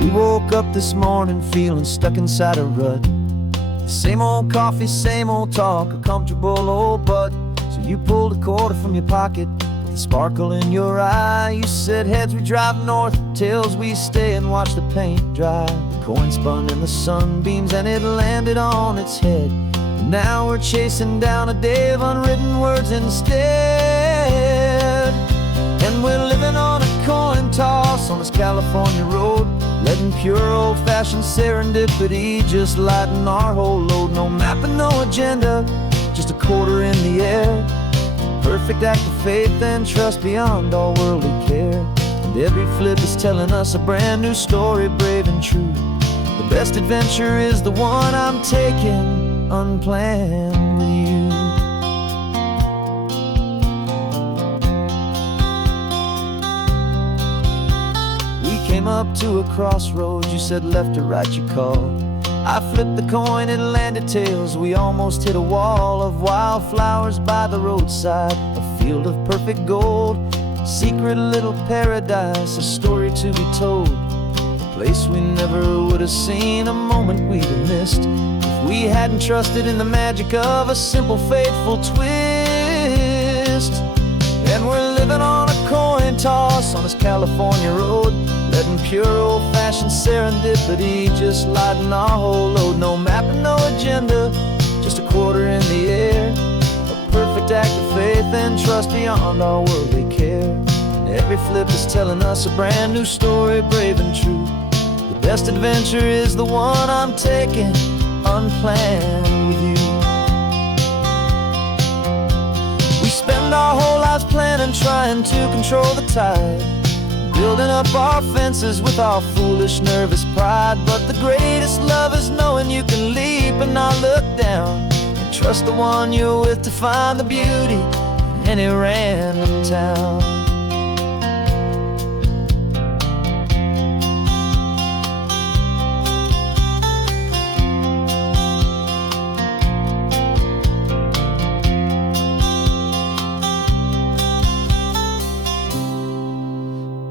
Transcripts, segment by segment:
We woke up this morning feeling stuck inside a rut. Same old coffee, same old talk, a comfortable old butt. So you pulled a quarter from your pocket with a sparkle in your eye. You said, heads we drive north, tails we stay and watch the paint dry. The coin spun in the sunbeams and it landed on its head. And now we're chasing down a day of unwritten words instead. And we're living on a coin toss on this California road, letting pure old-fashioned serendipity just lighten our whole load. No map and no agenda, just a quarter in the air. Perfect act of faith and trust beyond all worldly care. And every flip is telling us a brand new story, brave and true. The best adventure is the one I'm taking unplanned with you. Came up to a crossroads, you said left or right you called. I flipped the coin, it landed tails. We almost hit a wall of wildflowers by the roadside, a field of perfect gold, secret little paradise, a story to be told, a place we never would have seen, a moment we'd have missed if we hadn't trusted in the magic of a simple faithful twist. And we're living on a coin toss on this California road, letting pure old-fashioned serendipity just lighten our whole load. No map and no agenda, just a quarter in the air. A perfect act of faith and trust beyond our worldly care. And every flip is telling us a brand new story, brave and true. The best adventure is the one I'm taking unplanned with you. We spend our whole lives planning, trying to control the tide, building up our fences with our foolish, nervous pride. But the greatest love is knowing you can leap and not look down, and trust the one you're with to find the beauty in any random town.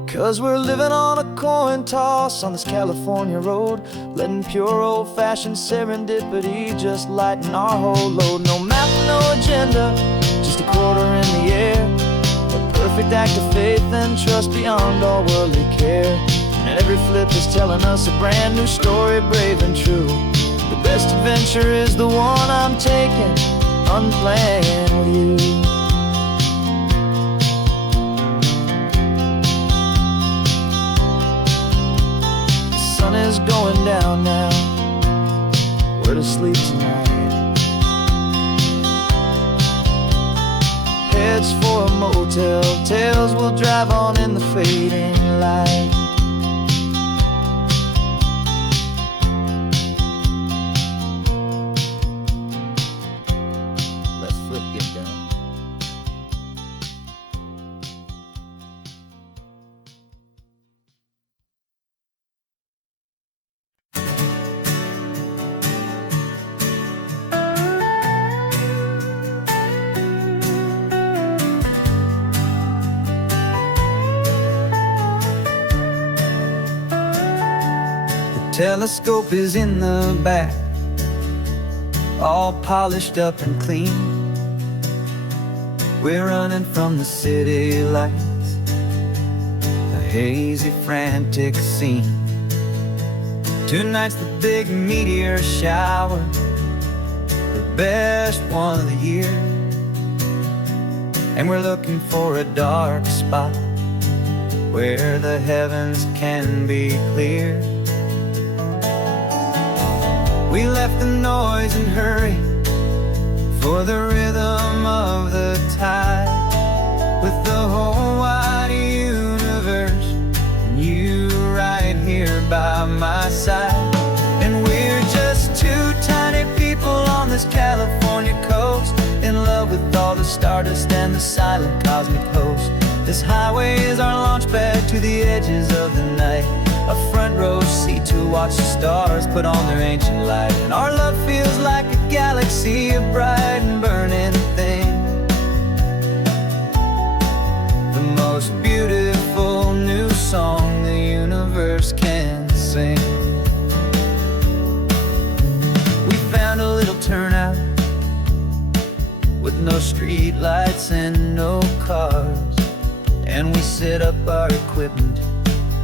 'Cause we're living on a coin toss on this California road, letting pure old-fashioned serendipity just lighten our whole load. No map, no agenda, just a quarter in the air. A perfect act of faith and trust beyond all worldly care. And every flip is telling us a brand new story, brave and true. The best adventure is the one I'm taking unplanned with you. The sun is going down now, we're to sleep tonight. Heads for a motel, tails will drive on in the fading light. Let's flip get down. Telescope is in the back, all polished up and clean. We're running from the city lights, a hazy, frantic scene. Tonight's the big meteor shower, the best one of the year. And we're looking for a dark spot where the heavens can be clear. We left the noise and hurry for the rhythm of the tide, with the whole wide universe and you right here by my side. And we're just two tiny people on this California coast, in love with all the stardust and the silent cosmic host. This highway is our launch pad to the edges of the night, a front row seat to watch the stars put on their ancient light. And our love feels like a galaxy, a bright and burning thing, the most beautiful new song the universe can sing. set up our equipment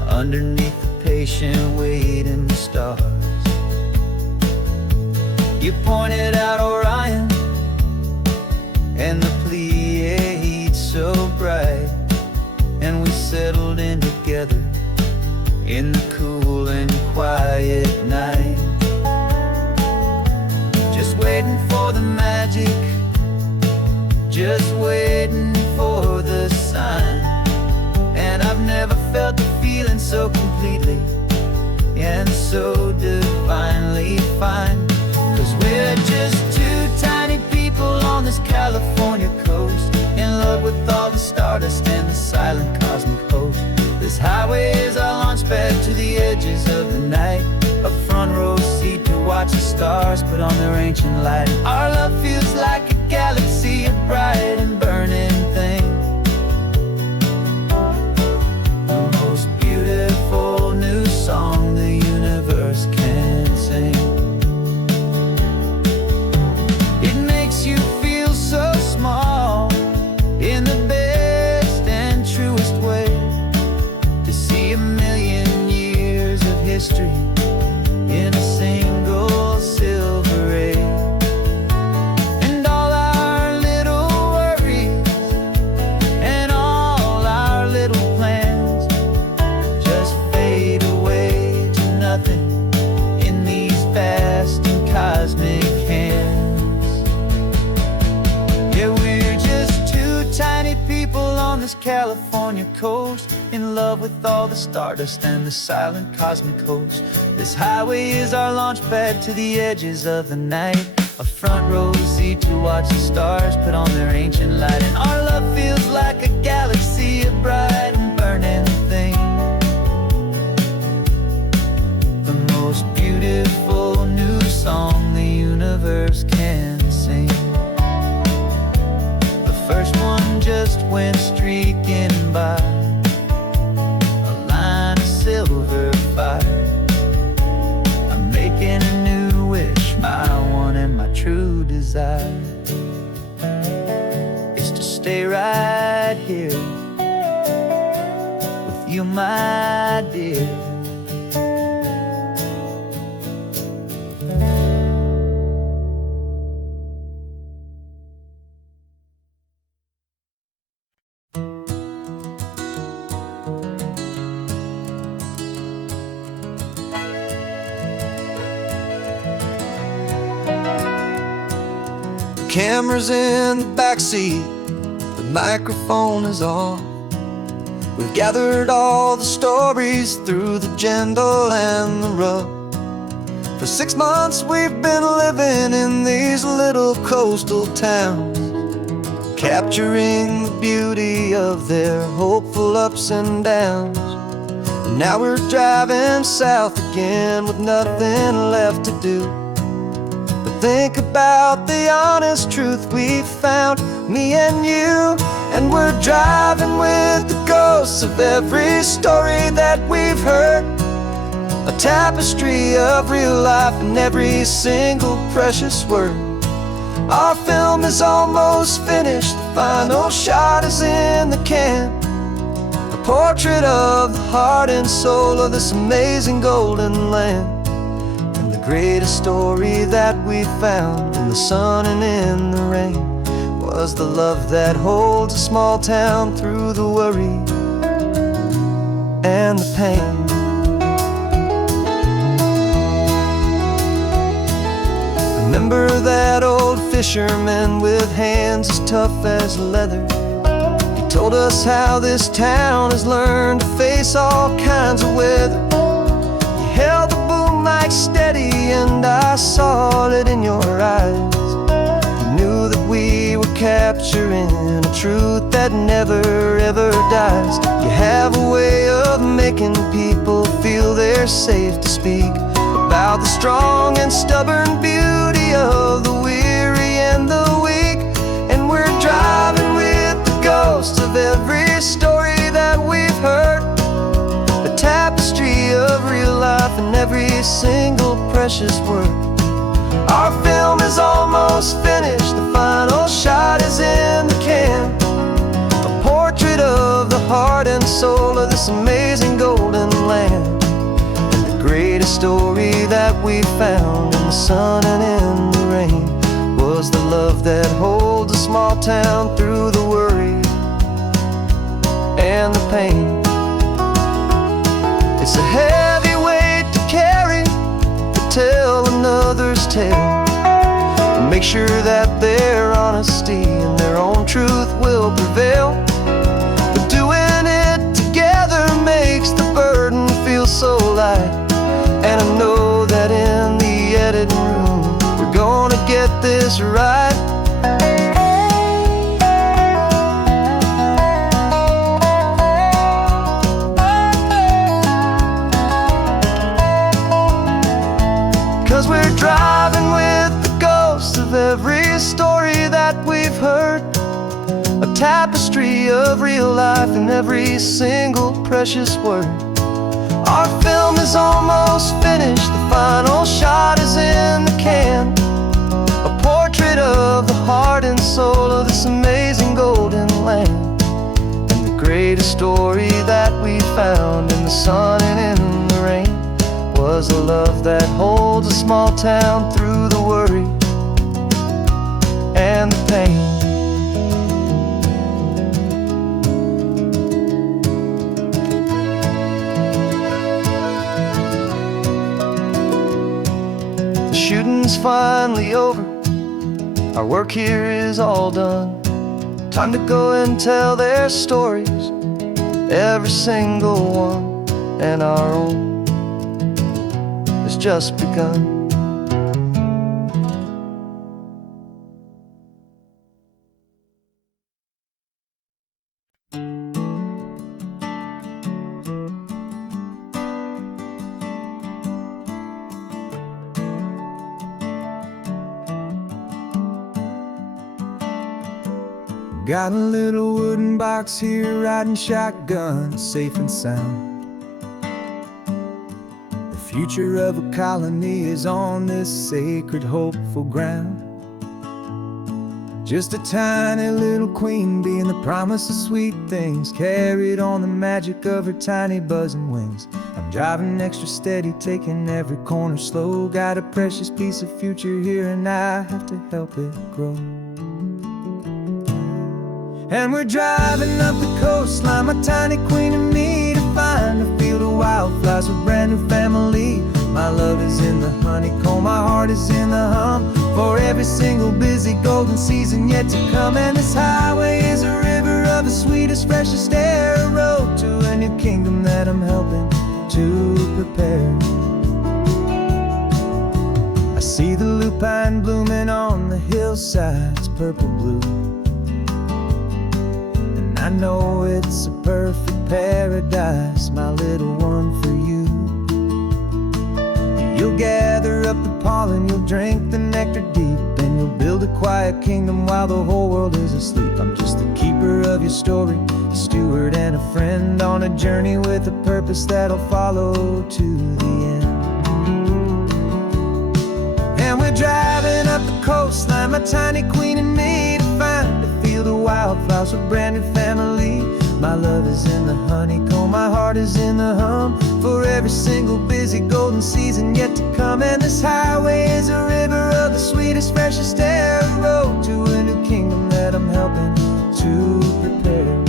underneath the patient waiting stars. You pointed out Orion and the Pleiades so bright, and we settled in together in the cool and quiet night, just waiting for the magic, just waiting for the sign. And I've never felt the feeling so completely and so divinely fine. 'Cause we're just two tiny people on this California coast, in love with all the stardust and the silent cosmic host. This highway is our launch pad to the edges of the night, a front row seat to watch the stars put on their ancient light. Our love feels like a galaxy, a bright and burning thing, the most beautiful new song the universe can sing. It makes you feel so small in the best and truest way, to see a million years of history in a single silver ray. And all our little worries and all our little plans just fade away to nothing in these vast and cosmic hands. Yeah, we're just two tiny people on this California coast, in love with all the stardust and the silent cosmic host. This highway is our launch pad to the edges of the night, a front row seat to watch the stars put on their ancient light. And our love feels like a galaxy, a bright and burning thing, the most beautiful new song the universe can sing. The first one just went streaking by, a line of silver fire. I'm making a new wish, my one and my true desire is to stay right here with you, my dear. Camera's in the backseat, the microphone is on. We've gathered all the stories through the gentle and the rough. For 6 months we've been living in these little coastal towns, capturing the beauty of their hopeful ups and downs. And now we're driving south again with nothing left to do. Think about the honest truth we've found, me and you. And we're driving with the ghosts of every story that we've heard, a tapestry of real life in every single precious word. Our film is almost finished, the final shot is in the can, a portrait of the heart and soul of this amazing golden land. Greatest story that we found in the sun and in the rain was the love that holds a small town through the worry and the pain. Remember that old fisherman with hands as tough as leather? He told us how this town has learned to face all kinds of weather. You held the boom mic steady and I saw it in your eyes. You knew that we were capturing a truth that never ever dies. You have a way of making people feel they're safe to speak about the strong and stubborn beauty of the weary and the weak. And we're driving with the ghosts of every story that we've heard, a tapestry of real life in every single precious word. Our film is almost finished, the final shot is in the can, a portrait of the heart and soul of this amazing golden land. And the greatest story that we found in the sun and in the rain was the love that holds a small town through the worry and the pain. It's a heavy weight to carry, to tell another's tale, and make sure that their honesty and their own truth will prevail. But doing it together makes the burden feel so light. And I know that in the editing room we're gonna get this right. 'Cause we're driving with the ghosts of every story that we've heard, a tapestry of real life in every single precious word. Our film is almost finished, the final shot is in the can, a portrait of the heart and soul of this amazing golden land. And the greatest story that we found in the sun and in the rain was a love that holds a small town through the worry and the pain. The shooting's finally over, our work here is all done. Time to go and tell their stories, every single one, and our own has just begun. Got a little wooden box here, riding shotgun, safe and sound. The future of a colony is on this sacred, hopeful ground. Just a tiny little queen bee and the promise of sweet things, carried on the magic of her tiny buzzing wings. I'm driving extra steady, taking every corner slow. Got a precious piece of future here and I have to help it grow. And we're driving up the coastline, my tiny queen and me, to find a field of wildflowers with brand new family. My love is in the honeycomb, my heart is in the hum, for every single busy golden season yet to come. And this highway is a river of the sweetest, freshest air, a road to a new kingdom that I'm helping to prepare. I see the lupine blooming on the hillsides, purple blue, I know it's a perfect paradise, my little one, for you. You'll gather up the pollen, you'll drink the nectar deep, and you'll build a quiet kingdom while the whole world is asleep. I'm just the keeper of your story, a steward and a friend, on a journey with a purpose that'll follow to the end. And we're driving up the coastline, my tiny queen and me, to find a field of wildflowers with brand new family. My love is in the honeycomb, my heart is in the hum, for every single busy golden season yet to come. And this highway is a river of the sweetest, freshest air, a road to a new kingdom that I'm helping to prepare.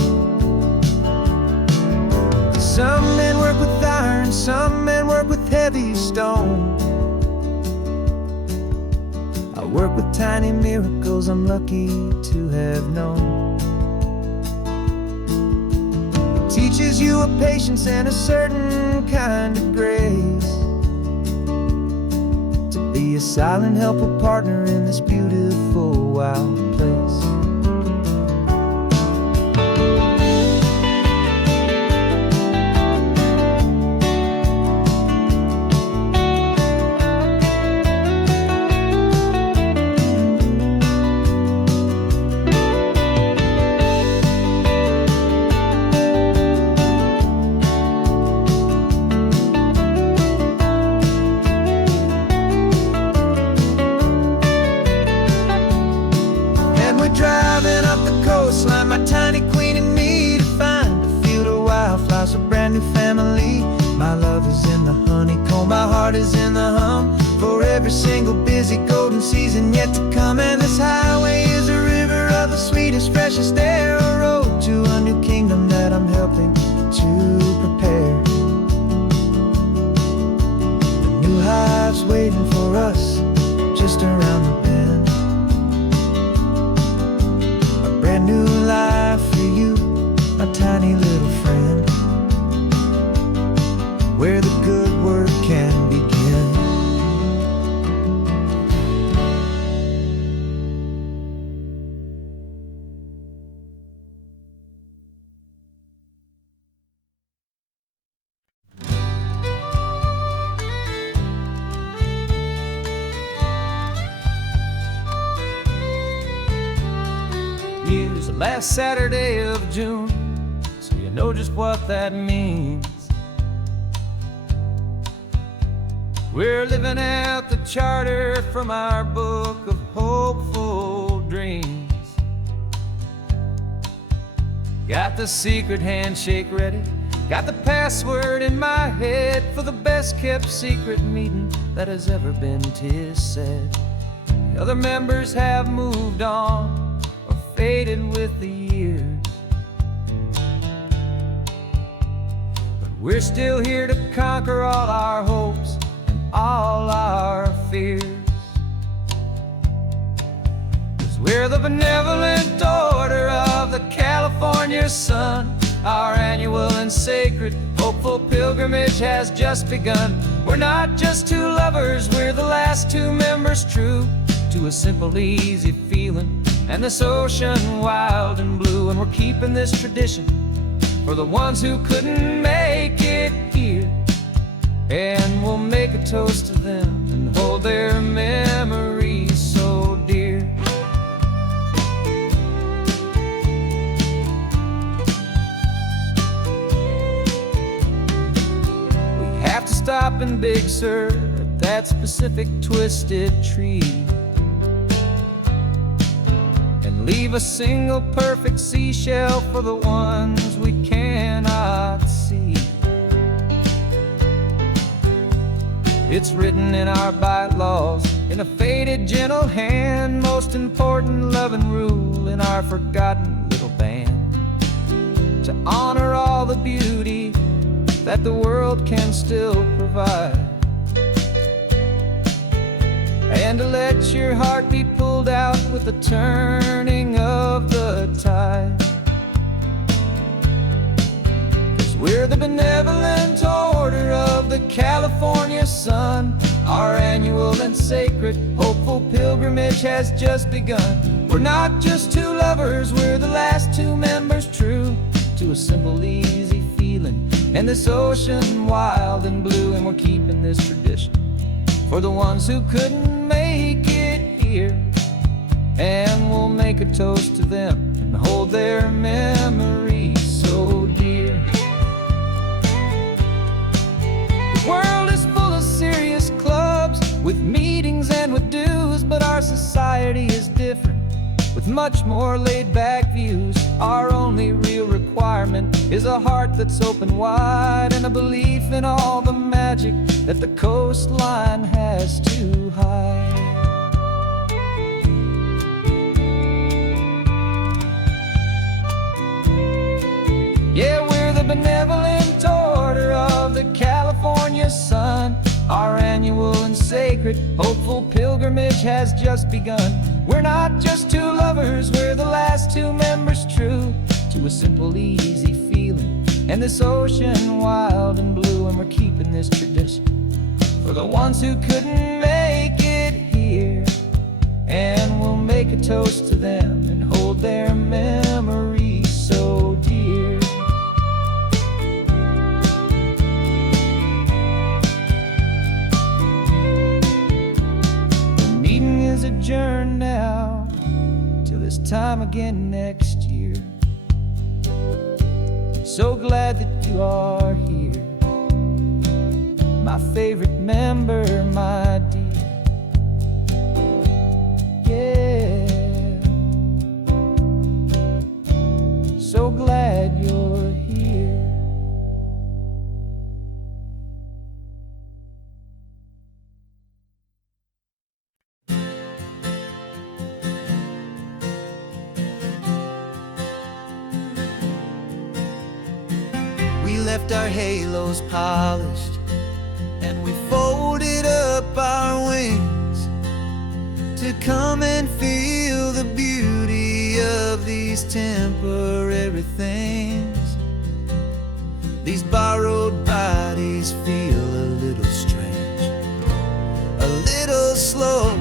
Some men work with iron, some men work with heavy stone. I work with tiny miracles I'm lucky to have known. It teaches you a patience and a certain kind of grace, to be a silent, helpful partner in this beautiful, wild place. every single busy golden season yet to come. And this highway is a river of the sweetest, freshest air, a road to a new kingdom that I'm helping to prepare. The new hive's waiting for us just around the bend. A brand new life for you, my tiny little friend, where the good work can begin. Here's the last Saturday of June, so you know just what that means. We're living out the charter from our book of hopeful dreams. Got the secret handshake ready, got the password in my head for the best kept secret meeting that has ever been, 'tis said. The other members have moved on or faded with the years, but we're still here to conquer all our hopes and all our fears. 'Cause we're the benevolent order of the California sun. Our annual and sacred hopeful pilgrimage has just begun. We're not just two lovers, we're the last two members true to a simple, easy feeling and this ocean wild and blue. And we're keeping this tradition for the ones who couldn't make it here, and we'll make a toast to them and hold their memories so dear. We have to stop in Big Sur at that specific twisted tree, leave a single perfect seashell for the ones we cannot see. It's written in our bylaws in a faded gentle hand, most important loving rule in our forgotten little band, to honor all the beauty that the world can still provide, and to let your heart be pulled out with the turning of the tide. 'Cause we're the benevolent order of the California sun. Our annual and sacred hopeful pilgrimage has just begun. We're not just two lovers, we're the last two members true to a simple, easy feeling and this ocean wild and blue. And we're keeping this tradition for the ones who couldn't make it here, and we'll make a toast to them and hold their memories so dear. The world is full of serious clubs with meetings and with dues, but our society is different with much more laid-back views. Our only real requirement is a heart that's open wide and a belief in all the magic that the coastline has to hide. Yeah, we're the benevolent order of the California sun. Our annual and sacred hopeful pilgrimage has just begun. We're not just two lovers, we're the last two members true to a simple, easy feeling and this ocean wild and blue. And we're keeping this tradition for the ones who couldn't make it here, and we'll make a toast to them and hold their memories so dear. The meeting is adjourned now till this time again next year. So glad that you are here, my favorite member, my dear. Yeah, so glad you're here. left our halos polished, and we folded up our wings to come and feel the beauty of these temporary things. These borrowed bodies feel a little strange, a little slow,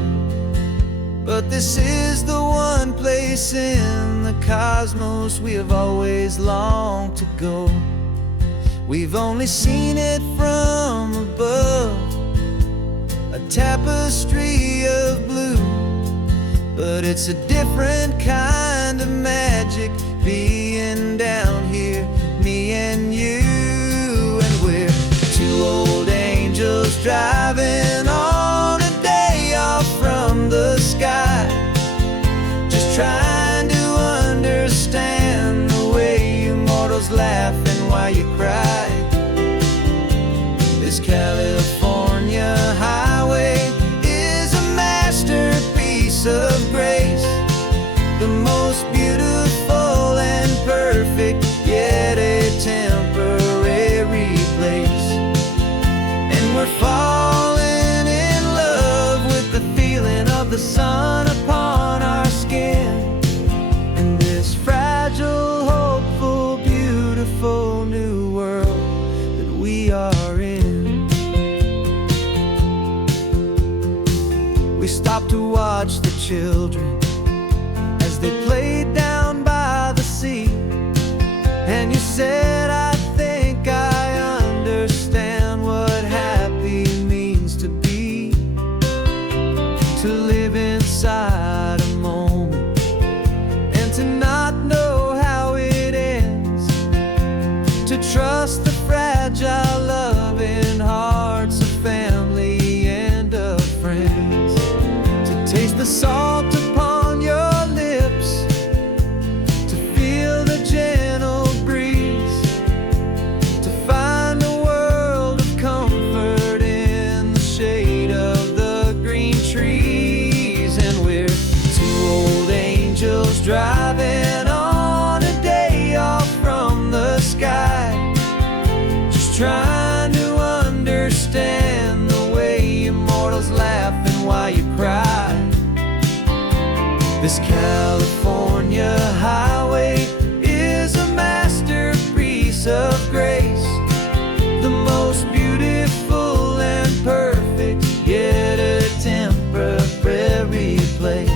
but this is the one place in the cosmos we have always longed to go. We've only seen it from above, a tapestry of blue, but it's a different kind of magic being down here, me and you. And we're two old angels driving on a day off from the sky, just trying to understand the way you mortals laugh and why you cry. This California highway is a masterpiece of grace, the most beautiful and perfect, yet a temporary place. And we're falling in love with the feeling of the sun upon our skin, in this fragile, hopeful, beautiful new world that we are in. We stopped to watch the children as they played down by the sea, and you said, I think I understand what happy means to be, to live inside a moment and to not know how it ends, to trust the fragile loving hearts of family and of friends, to taste the salt upon your lips, to feel the gentle breeze, to find a world of comfort in the shade of the green trees. And we're two old angels driving on a day off from the sky, just trying to understand the way immortals laugh and why you cry. This California highway is a masterpiece of grace, the most beautiful and perfect, yet a temporary place.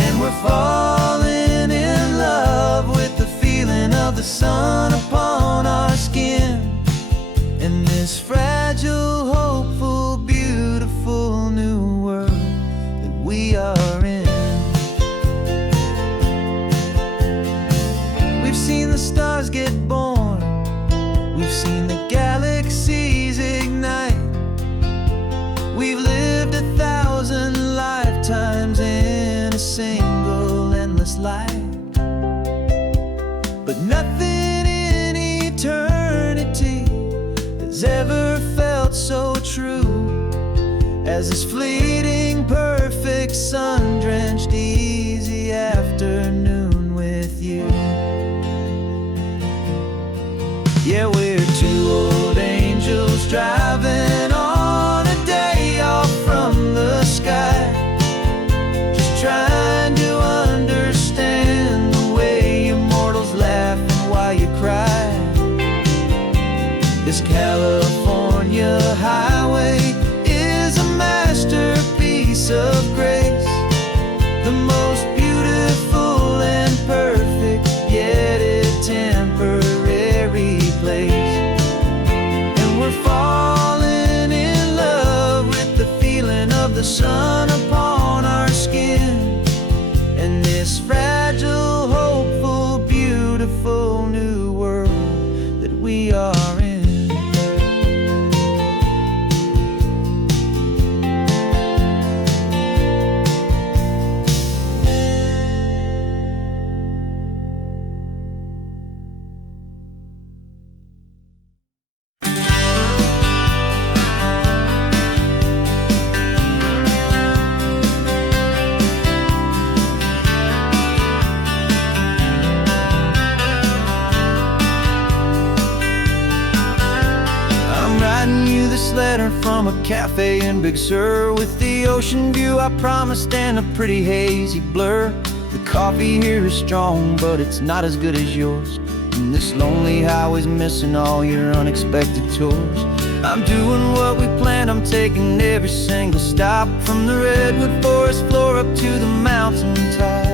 And we're falling in love with the feeling of the sun upon our skin, in this fragile, hopeful, beautiful new world that we are in. We've seen the stars get born, we've seen the galaxies ignite, we've lived 1,000 lifetimes in a single endless life, but nothing in eternity has ever felt so true as this fleeting, perfect, sun-drenched, easy afternoon with you. Yeah, we're two old angels driving on a day off from the sky, just trying to understand the way immortals laugh and why you cry. This California highway is a masterpiece of grace, the most beautiful and perfect, yet a temporary place. And we're falling in love with the feeling of the sun upon our skin, and this fragile, hopeful, beautiful new world that we are in. this letter from a cafe in Big Sur, with the ocean view I promised and a pretty hazy blur. The coffee here is strong, but it's not as good as yours, and this lonely highway's missing all your unexpected tours. I'm doing what we planned, I'm taking every single stop, from the redwood forest floor up to the mountain top.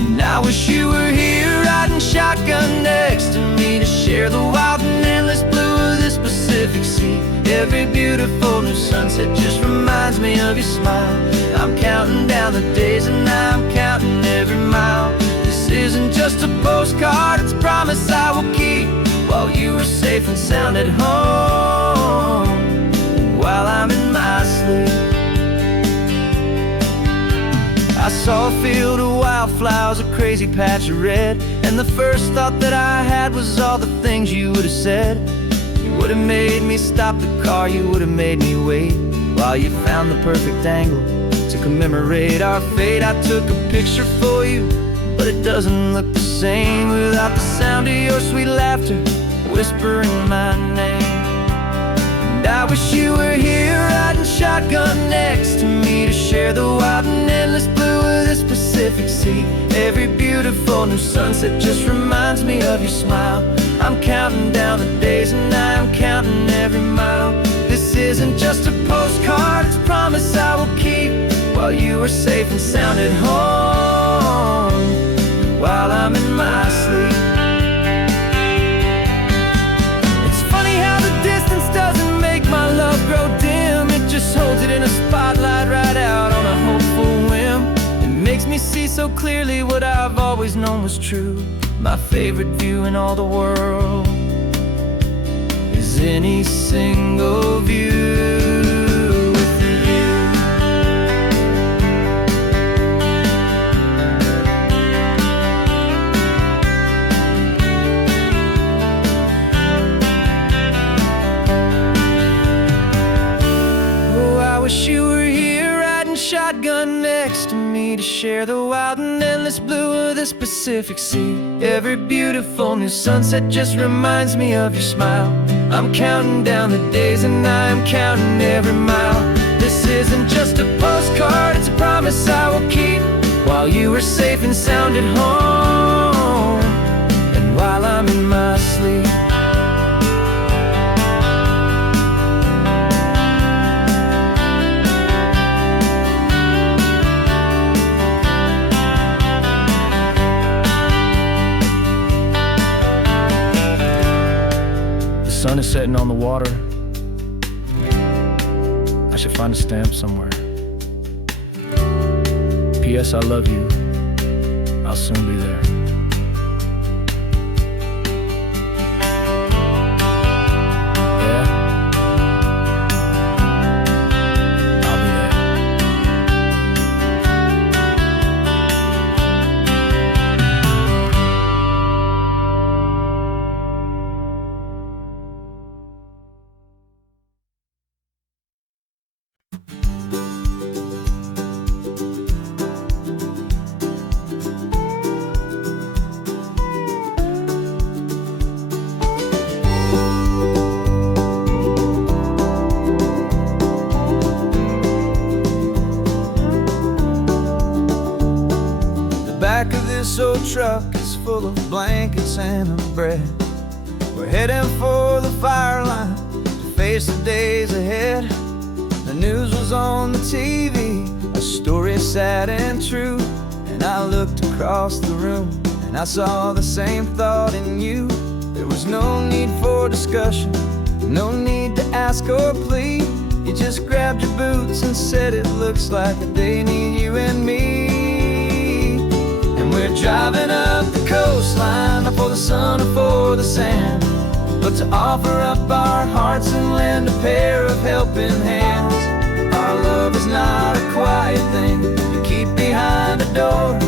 And I wish you were here riding shotgun next to me, to share the wild and endless blue of this Pacific Sea. Every beautiful new sunset just reminds me of your smile. I'm counting down the days and I'm counting every mile. This isn't just a postcard, it's a promise I will keep, while you are safe and sound at home, while I'm in my sleep. I saw a field of wildflowers, a crazy patch of red, and the first thought that I had was all the things you would have said. You would have made me stop the car, you would have made me wait, while you found the perfect angle to commemorate our fate. I took a picture for you, but it doesn't look the same without the sound of your sweet laughter whispering my name. And I wish you were here riding shotgun next to me, to share the wild and endless blue of this Pacific Sea. Every beautiful new sunset just reminds me of your smile. I'm counting down the days and I'm counting every mile. This isn't just a postcard, it's a promise I will keep, while you are safe and sound at home, while I'm in my sleep. It's funny how the distance doesn't make my love grow dim, it just holds it in a spotlight right out on a hopeful whim. It makes me see so clearly what I've always known was true. My favorite view in all the world is any single view with you. Oh, I wish you were here riding shotgun next to me, to share the wild and endless blue of this Pacific Sea. Every beautiful new sunset just reminds me of your smile. I'm counting down the days and I'm counting every mile. This isn't just a postcard, it's a promise I will keep, while you are safe and sound at home, and while I'm in my sleep. The sun is setting on the water. I should find a stamp somewhere. P.S. I love you. I'll soon be there. Yeah? I'll be there. The back of this old truck is full of blankets and a bread. We're heading for the fire line to face the days ahead. The news was on the TV, a story sad and true, and I looked across the room and I saw the same thought in you. There was no need for discussion, no need to ask or plead. You just grabbed your boots and said it looks like a day need you and me. And we're driving up the coastline, not for the sun or for the sand, but to offer up our hearts and lend a pair of helping hands. Our love is not a quiet thing you keep behind a door.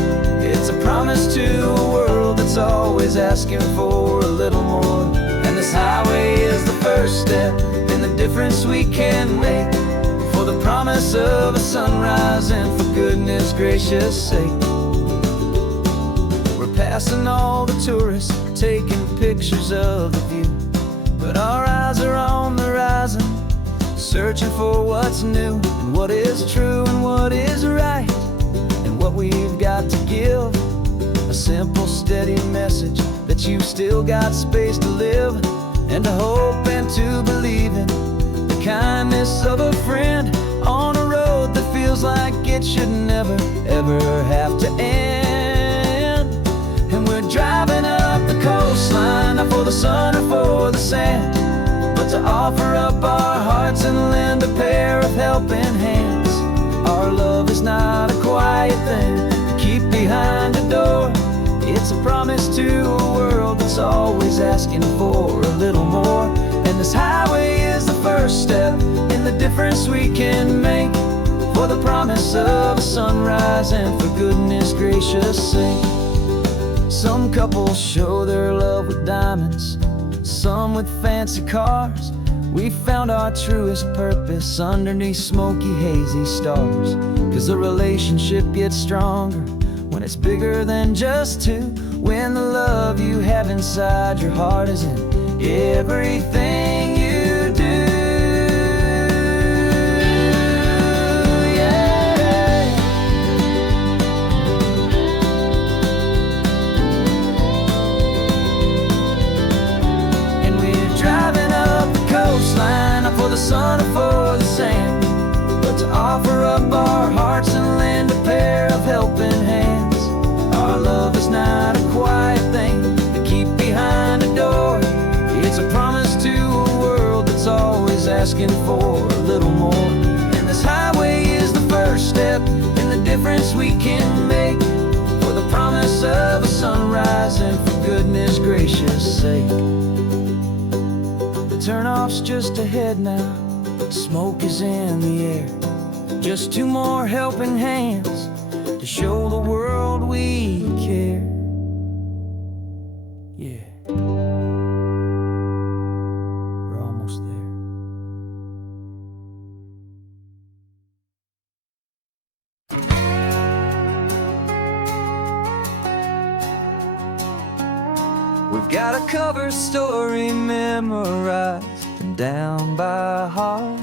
It's a promise to a world that's always asking for a little more. And this highway is the first step in the difference we can make, for the promise of a sunrise and for goodness gracious sake. We're passing all the tourists, taking pictures of the view, but our eyes are on the ride searching for what's new, and what is true, and what is right, and what we've got to give. A simple, steady message that you've still got space to live, and to hope and to believe in the kindness of a friend on a road that feels like it should never, ever have to end. And we're driving up the coastline, not for the sun or for the sand, but to offer up our hearts and lend a pair of helping hands. Our love is not a quiet thing to keep behind a door. It's a promise to a world that's always asking for a little more. And this highway is the first step in the difference we can make, for the promise of a sunrise and for goodness gracious sake. Some couples show their love with diamonds, some with fancy cars. We found our truest purpose underneath smoky, hazy stars. 'Cause a relationship gets stronger when it's bigger than just two, when the love you have inside your heart is in everything you do. Yeah. And we're driving up the coastline, not for the sun or for the sand, but to offer up our hearts and lend a pair of helping hands. Our love is not a quiet thing to keep behind a door. It's a promise to a world that's always asking for a little more. And this highway is the first step in the difference we can make, for the promise of a sunrise and for goodness gracious sake. The turnoff's just ahead now, smoke is in the air. Just two more helping hands to show the world we care. Yeah, we're almost there. We've got a cover story memorized and down by heart.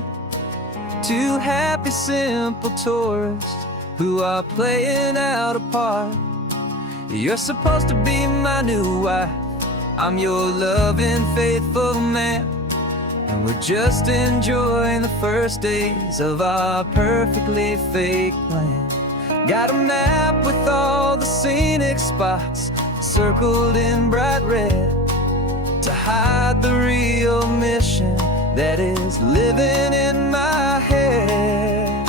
Two happy, simple tourists who are playing out a part. You're supposed to be my new wife, I'm your loving, faithful man, and we're just enjoying the first days of our perfectly fake plan. Got a map with all the scenic spots circled in bright red, to hide the real mission that is living in my head.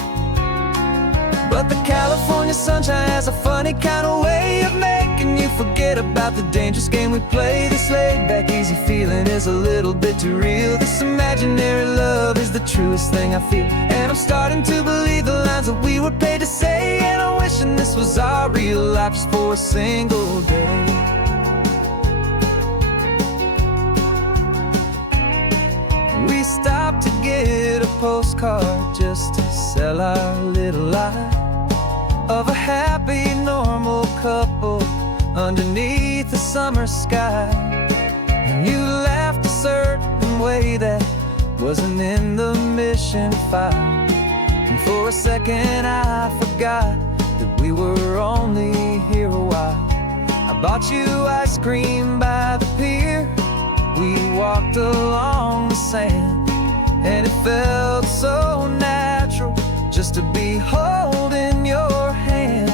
But the California sunshine has a funny kind of way of making you forget about the dangerous game we play. This laid back, easy feeling is a little bit too real. This imaginary love is the truest thing I feel, and I'm starting to believe the lines that we were paid to say. And I'm wishing this was our real life just for a single day. We stopped to get a postcard just to sell our little lie of a happy, normal couple underneath the summer sky. And you laughed a certain way that wasn't in the mission file, and for a second I forgot that we were only here a while. I bought you ice cream by the pier, we walked along the sand, and it felt so natural just to be holding your hand.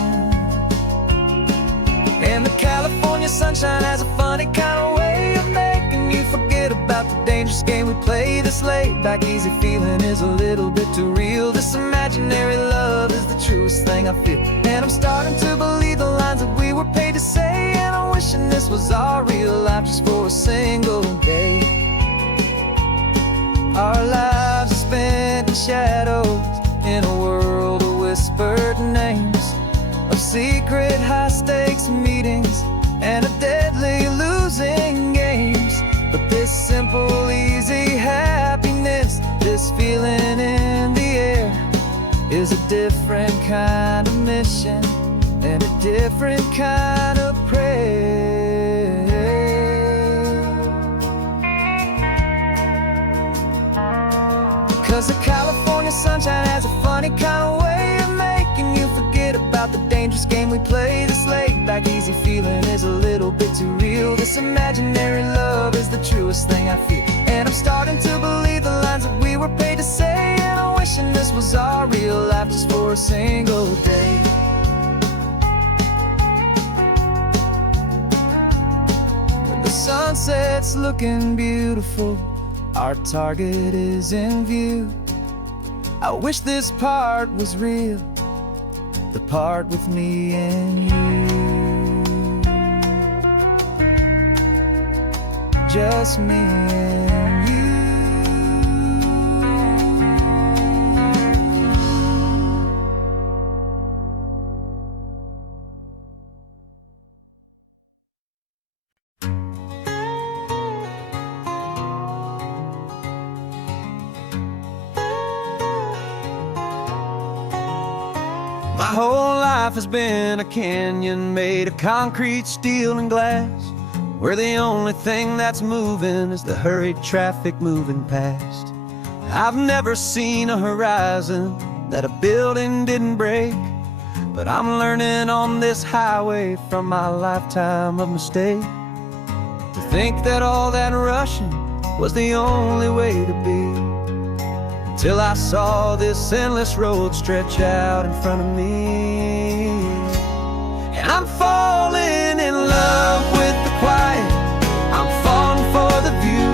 And the California sunshine has a funny kind of way of making you forget about the dangerous game we play. This laid back, easy feeling is a little bit too real. This imaginary love is the truest thing I feel, and I'm starting to believe the lines that we were paid to say. And I'm wishing this was our real life just for a single day. Our lives are spent in shadows, in a world of whispered names, of secret high-stakes meetings and of deadly losing games. But this simple, easy happiness, this feeling in the air, is a different kind of mission and a different kind of prayer. 'Cause 'Cause the California sunshine has a funny kind of way of making you forget about the dangerous game we play. This laid back easy feeling is a little bit too real. This imaginary love is the truest thing I feel. And I'm starting to believe the lines that we were paid to say. And I'm wishing this was our real life just for a single day. When the sunset's looking beautiful, our target is in view. I wish this part was real, the part with me and you. Just me and you. My whole life has been a canyon made of concrete, steel, and glass, where the only thing that's moving is the hurried traffic moving past. I've never seen a horizon that a building didn't break, but I'm learning on this highway from my lifetime of mistake to think that all that rushing was the only way to be. Till I saw this endless road stretch out in front of me. And I'm falling in love with the quiet, I'm falling for the view.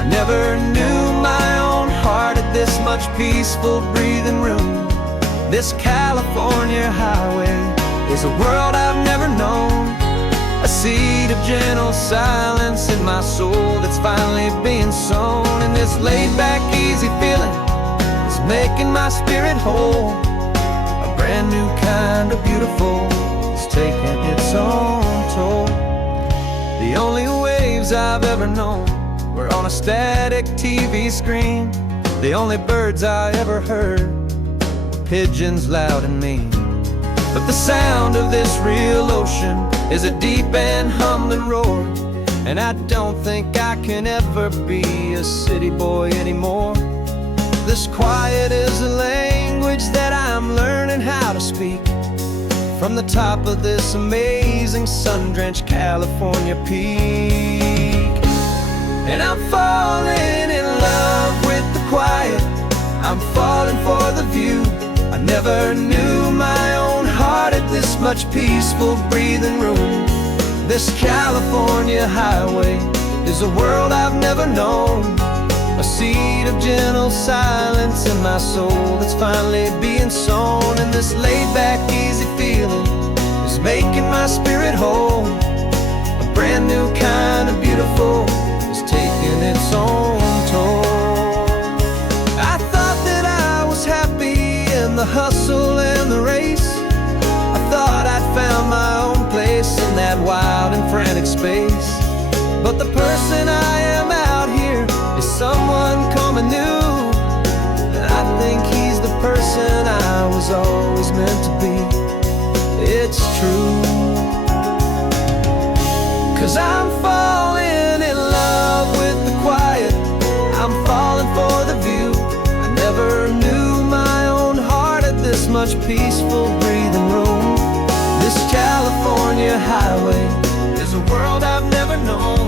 I never knew my own heart had this much peaceful breathing room. This California highway is a world I've never known, a seed of gentle silence in my soul that's finally being sown. And this laid-back, easy feeling making my spirit whole. A brand new kind of beautiful is taking its own toll. The only waves I've ever known were on a static TV screen. The only birds I ever heard were pigeons loud and mean. But the sound of this real ocean is a deep and humbling roar. And I don't think I can ever be a city boy anymore. This quiet is a language that I'm learning how to speak from the top of this amazing sun-drenched California peak. And I'm falling in love with the quiet, I'm falling for the view. I never knew my own heart had this much peaceful breathing room. This California highway is a world I've never known, a seed of gentle silence in my soul that's finally being sown. And this laid-back, easy feeling is making my spirit whole. A brand new kind of beautiful is taking its own toll. I thought that I was happy in the hustle and the race. I thought I'd found my own place in that wild and frantic space. But the person I am out here is someone coming new, and I think he's the person I was always meant to be. It's true, 'cause I'm falling in love with the quiet, I'm falling for the view. I never knew my own heart had this much peaceful breathing room. This California highway is a world I've never known,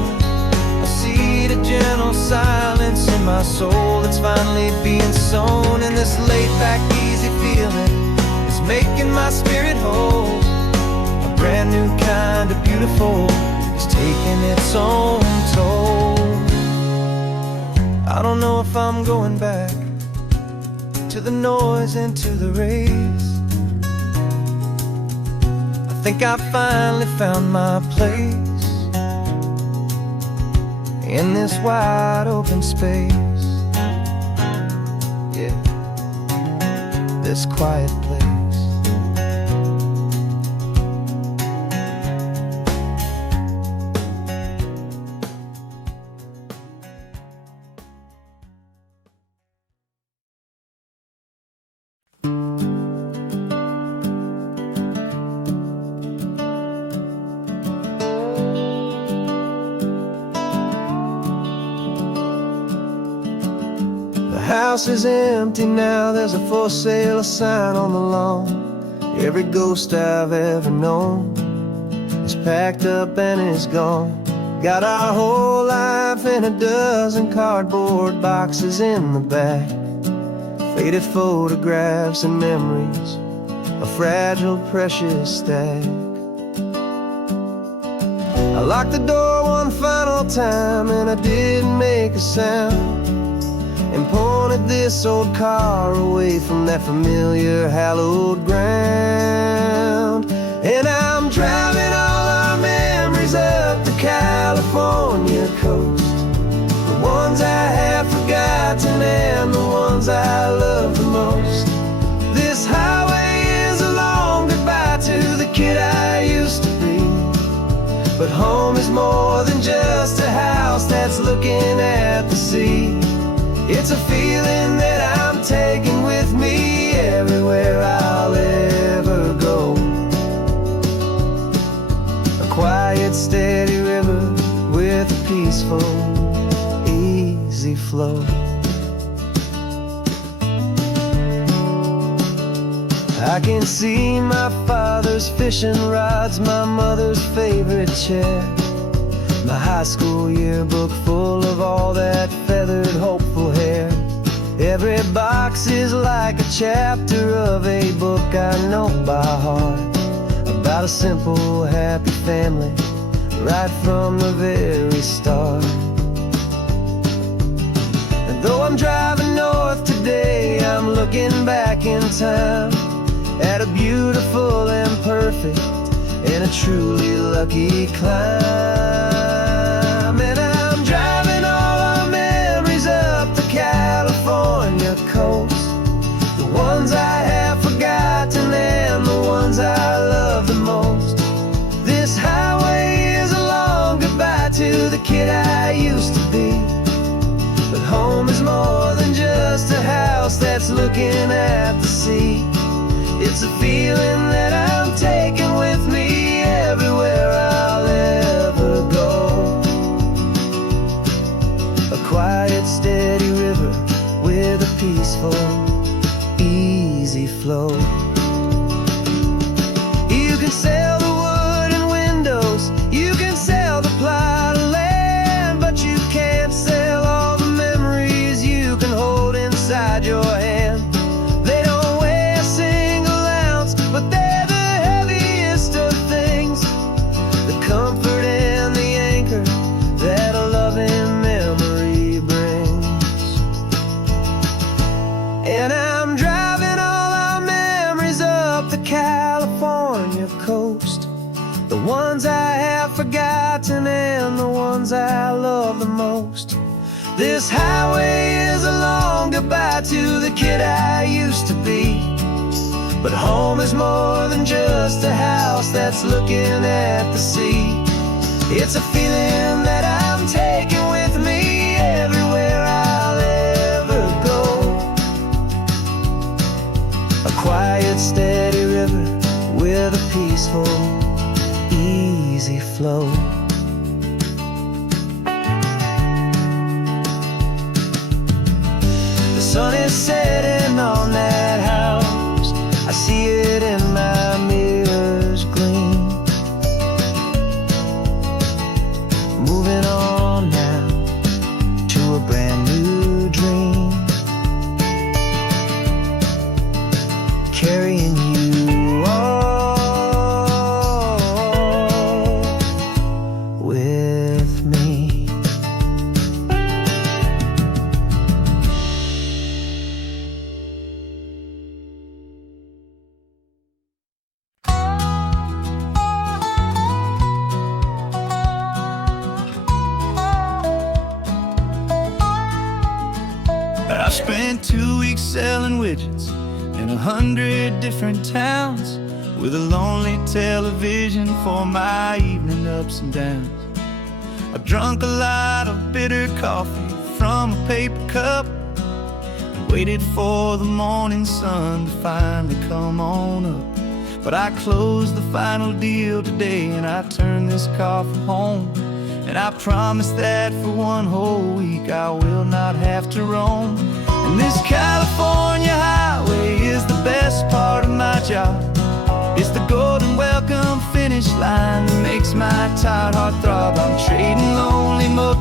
a seed of gentle silence in my soul that's finally being sown. And this laid-back, easy feeling is making my spirit whole. A brand new kind of beautiful is taking its own toll. I don't know if I'm going back to the noise and to the race. I think I finally found my place in this wide open space. Yeah, this quiet place. The house is empty now, there's a for sale sign on the lawn. Every ghost I've ever known is packed up and is gone. Got our whole life in a dozen cardboard boxes in the back. Faded photographs and memories, a fragile, precious stack. I locked the door one final time and I didn't make a sound, and pointed this old car away from that familiar hallowed ground. And I'm driving all our memories up the California coast, the ones I have forgotten and the ones I love the most. This highway is a long goodbye to the kid I used to be, but home is more than just a house that's looking at the sea. It's a feeling that I'm taking with me everywhere I'll ever go. A quiet, steady river with a peaceful, easy flow. I can see my father's fishing rods, my mother's favorite chair, my high school yearbook full of all that feathered, hopeful hair. Every box is like a chapter of a book I know by heart, about a simple, happy family right from the very start. And though I'm driving north today, I'm looking back in time at a beautiful and perfect and a truly lucky climb. And I'm driving all our memories up the California coast, the ones I have forgotten and the ones I love the most. This highway is a long goodbye to the kid I used to be, but home is more than just a house that's looking at the sea. It's a feeling that I'm taking with me everywhere I'll ever go. A quiet, steady river with a peaceful, easy flow. You can sell the wood and windows, you can sell the plot of land, but you can't sell all the memories you can hold inside your hand. They don't weigh a single ounce, but they're the heaviest of things, the comfort and the anchor that a loving memory brings. And I'm driving all our memories up the California coast, the ones I have forgotten and the ones I love the most. This highway is a long goodbye to the kid I used to be, but home is more than just a house that's looking at the sea. It's a feeling that I'm taking with me everywhere I'll ever go. A quiet, steady river with a peaceful, easy flow. The sun is setting on that house, I see it in my mirror's gleam. Moving on now to a brand new dream, carrying you all with me. I spent 2 weeks selling widgets in 100 different towns, with a lonely television for my evening ups and downs. I drunk a lot of bitter coffee from a paper cup and waited for the morning sun to finally come on up. But I closed the final deal today and I turned this car for home. And I promise that for one whole week I will not have to roam. And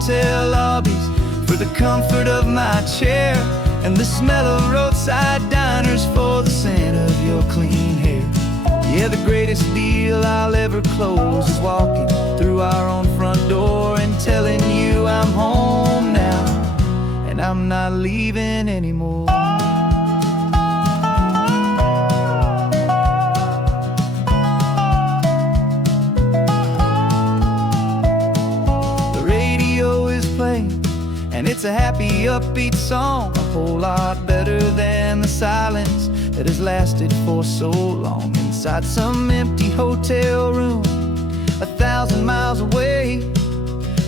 motel lobbies for the comfort of my chair, and the smell of roadside diners for the scent of your clean hair. Yeah, the greatest deal I'll ever close is walking through our own front door and telling you I'm home now, and I'm not leaving anymore. The radio is playing, and it's a happy, upbeat song, a whole lot better than the silence that has lasted for so long inside some empty hotel room 1,000 miles away,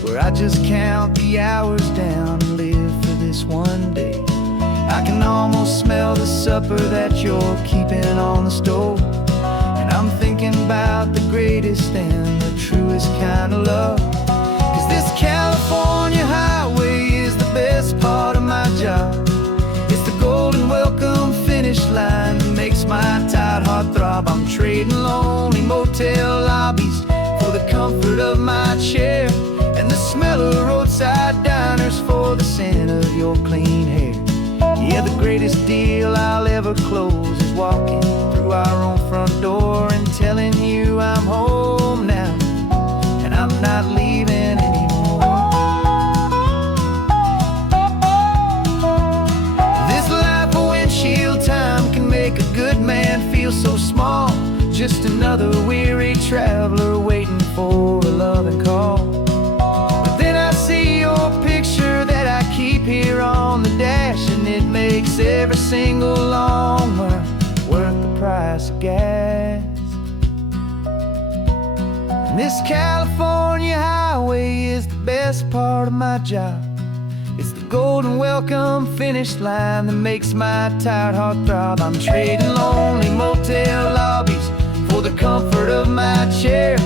where I just count the hours down and live for this one day. I can almost smell the supper that you're keeping on the stove, and I'm thinking about the greatest and the truest kind of love. 'Cause this California highway is the best part of my job. It's the golden welcome finish line that makes my tired heart throb. I'm trading lonely motel lobbies for the comfort of my chair, and the smell of roadside diners for the scent of your clean hair. Yeah, the greatest deal I'll ever close is walking through our own front door and telling you I'm home now, and I'm not leaving anymore. This life of windshield time can make a good man feel so small, just another weary traveler waiting for a loving call. But then I see your picture that I keep here on the dash, and it makes every single long mile worth the price of gas. And this California highway is the best part of my job. It's the golden welcome finish line that makes my tired heart throb. I'm trading lonely motel lobbies for the comfort of my chair,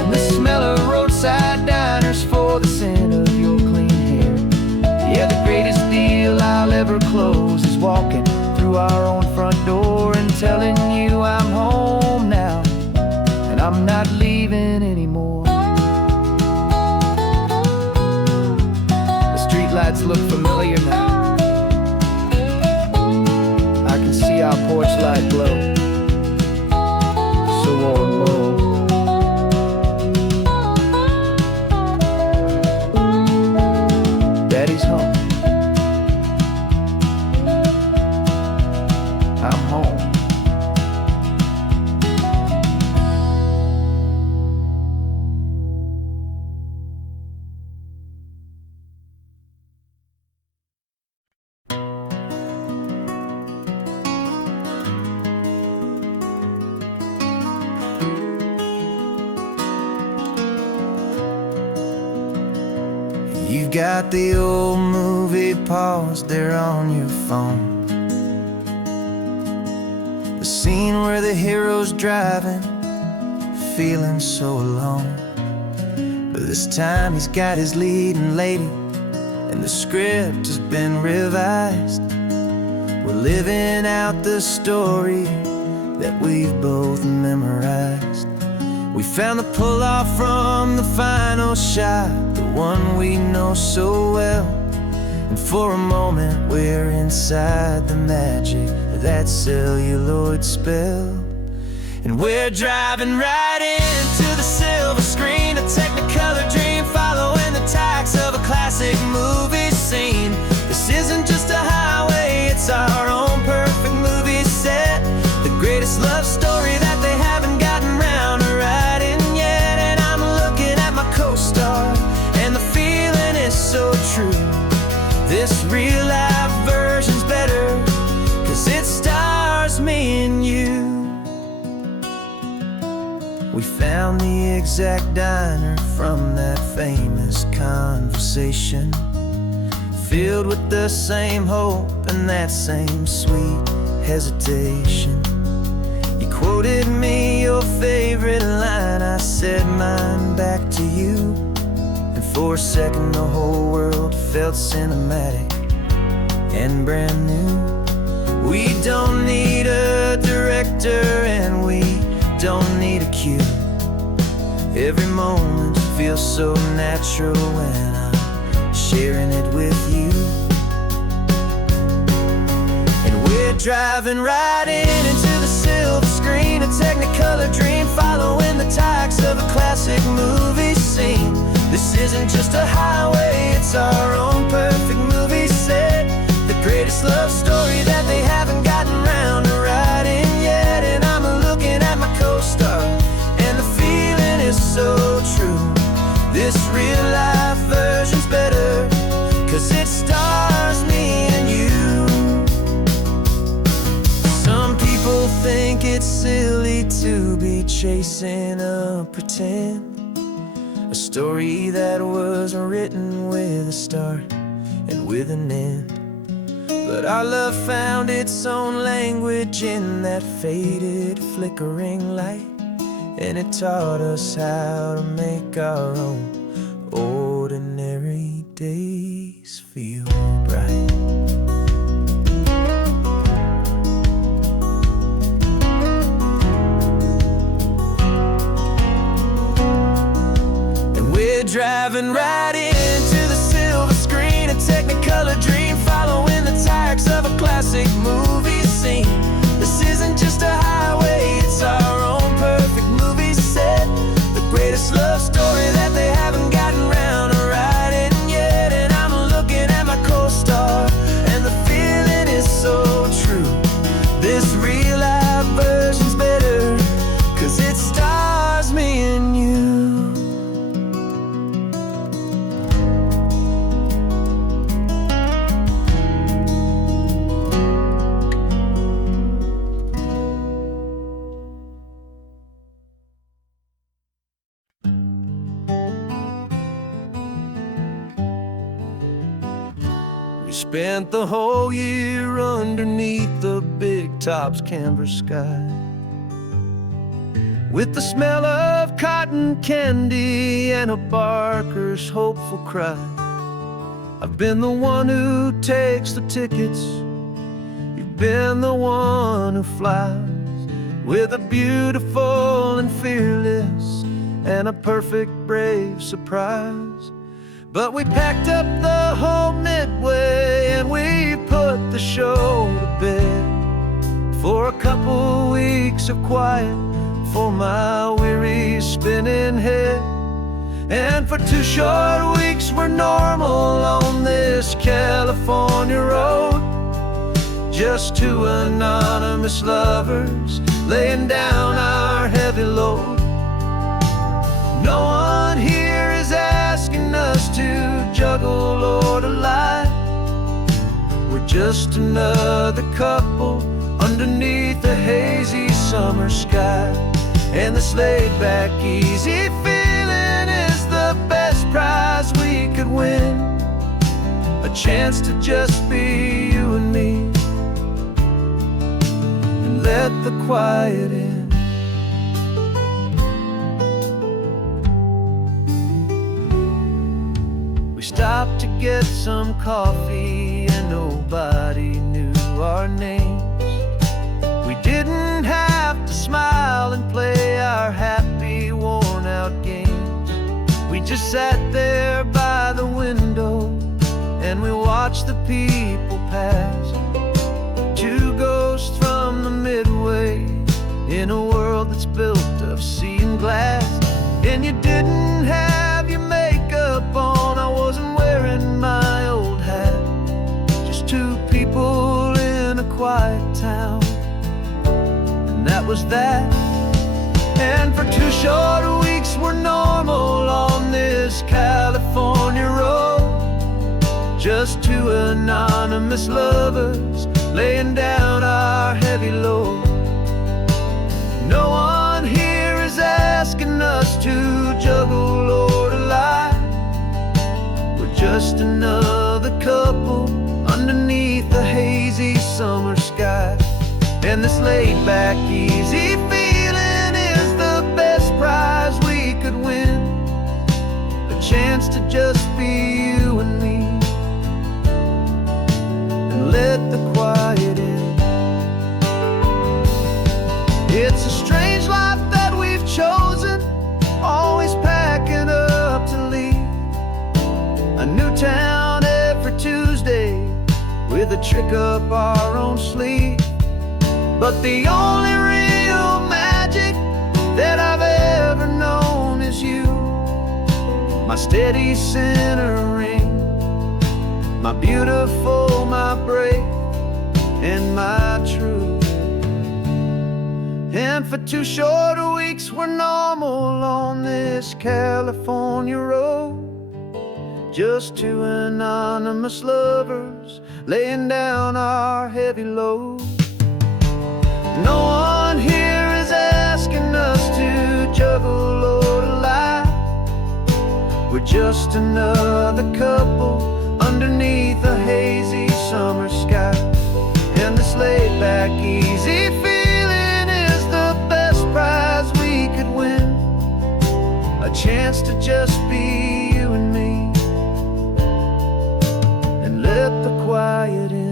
and the smell of roadside diners for the scent of your clean hair. Yeah, the greatest deal I'll ever close is walking through our own front door and telling you I'm home now, and I'm not leaving anymore. The streetlights look familiar now. I can see our porch light glow, so warm, low. Daddy's home. I'm home. You've got the old movie paused there on your phone, the scene where the hero's driving, feeling so alone. But this time he's got his leading lady, and the script has been revised. We're living out the story that we've both memorized. We found the pull-off from the final shot, the one we know so well. And for a moment we're inside the magic of that celluloid spell. And we're driving right into the silver screen, a technicolor dream following the tacks of a classic movie scene. This isn't just a highway, it's our own perfect movie set, the greatest love story that they haven't gotten round to writing yet. And I'm looking at my co-star, and the feeling is so true. This real life version's better, 'cause it stars me and you. We found the exact diner from that famous conversation, filled with the same hope and that same sweet hesitation. You quoted me your favorite line, I said mine back to you, and for a second the whole world felt cinematic and brand new. We don't need a director and we don't need a cue. Every moment feels so natural when I'm sharing it with you. And we're driving right into the silver screen, a Technicolor dream, following the tacks of a classic movie scene. This isn't just a highway, it's our own perfect movie set, the greatest love story that they haven't gotten round to writing yet. And I'm looking at my co-star, and the feeling is so true. This real life version's better, 'cause it stars me and you. Some people think it's silly to be chasing a pretend, a story that was written with a start and with an end. But our love found its own language in that faded, flickering light, and it taught us how to make our own ordinary days feel bright. And we're driving right into the silver screen, a Technicolor dream, following the tacks of a classic movie scene. This isn't just a highway, it's our own perfect movie set, the greatest love story that they haven't gotten round to writing yet. And I'm looking at my co-star, and the feeling is so true. This real life version's better, 'cause it stars me and you. We spent the whole year underneath the big top's canvas sky, with the smell of cotton candy and a barker's hopeful cry. I've been the one who takes the tickets, you've been the one who flies, with a beautiful and fearless and a perfect brave surprise. But we packed up the whole Midway, and we put the show to bed for a couple weeks of quiet for my weary spinning head. And for 2 short weeks we're normal on this California road, just 2 anonymous lovers laying down our heavy load. No one here is asking us to juggle or to lie. We're just another couple underneath a hazy summer sky. And this laid-back, easy feeling is the best prize we could win, a chance to just be you and me, and let the quiet in. We stopped to get some coffee, and nobody knew our names. We didn't have to smile and play our happy, worn-out games. We just sat there by the window, and we watched the people pass. 2 ghosts from the Midway, in a world that's built of sea and glass. And you didn't have your makeup on, I wasn't wearing my old hat. Just 2 people in a quiet town, and that was that. And for 2 short weeks we're normal on this California road, just 2 anonymous lovers laying down our heavy load. No one here is asking us to juggle or to lie. We're just another couple underneath the hazy summer sky. And this laid-back, easy feeling is the best prize we could win, a chance to just be you and me, and let the quiet in. It's a strange life that we've chosen, always packing up to leave a new town trick up our own sleeve. But the only real magic that I've ever known is you, my steady centering, my beautiful, my brave, and my true. And for 2 short weeks we're normal on this California road, just 2 anonymous lovers laying down our heavy load. No one here is asking us to juggle or to lie. We're just another couple underneath a hazy summer sky. And this laid-back, easy feeling is the best prize we could win, a chance to just be you and me, and let the quiet in.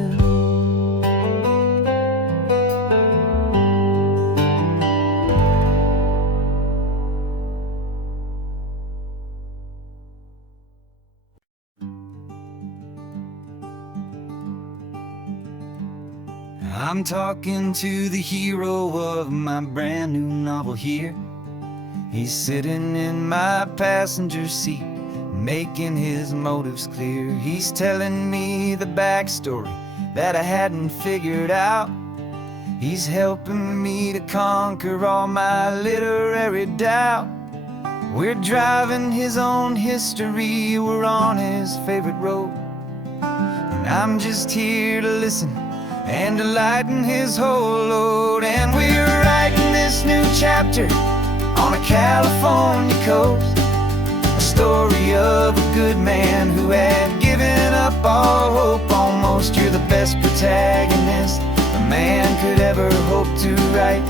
I'm talking to the hero of my brand new novel here. He's sitting in my passenger seat, making his motives clear. He's telling me the backstory that I hadn't figured out. He's helping me to conquer all my literary doubt. We're driving his own history, we're on his favorite road, and I'm just here to listen and to lighten his whole load. And we're writing this new chapter on a California coast, a story of a good man who had given up all hope almost. You're the best protagonist a man could ever hope to write.